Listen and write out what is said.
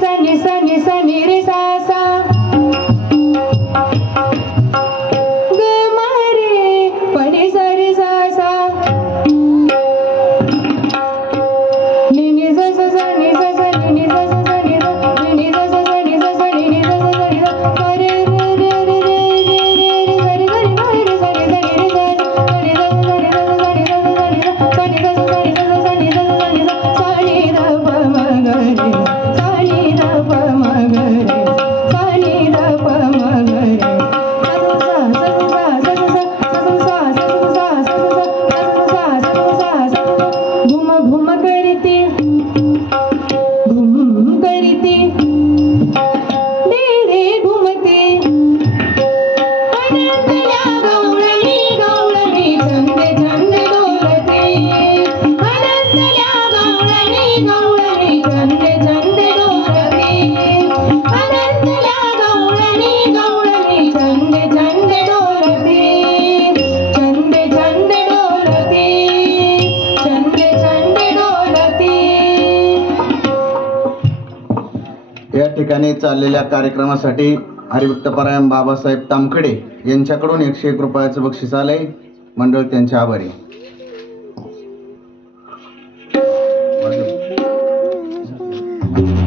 सा नि सा नि सा नि रे सा सा ग म रे प नि सा रे सा सा नि नि सा सा सा नि सा सा नि नि सा सा सा नि सा नि सा सा सा नि सा सा नि नि सा सा सा नि सा रे रे रे रे रे रे रे रे रे रे रे रे रे रे रे या ठिकाणी चाललेल्या कार्यक्रमासाठी हरिभक्तपरायण बाबासाहेब तामखडे यांच्याकडून 101 रुपयाचं बक्षीस आलंय. मंडळ त्यांचे आभारी.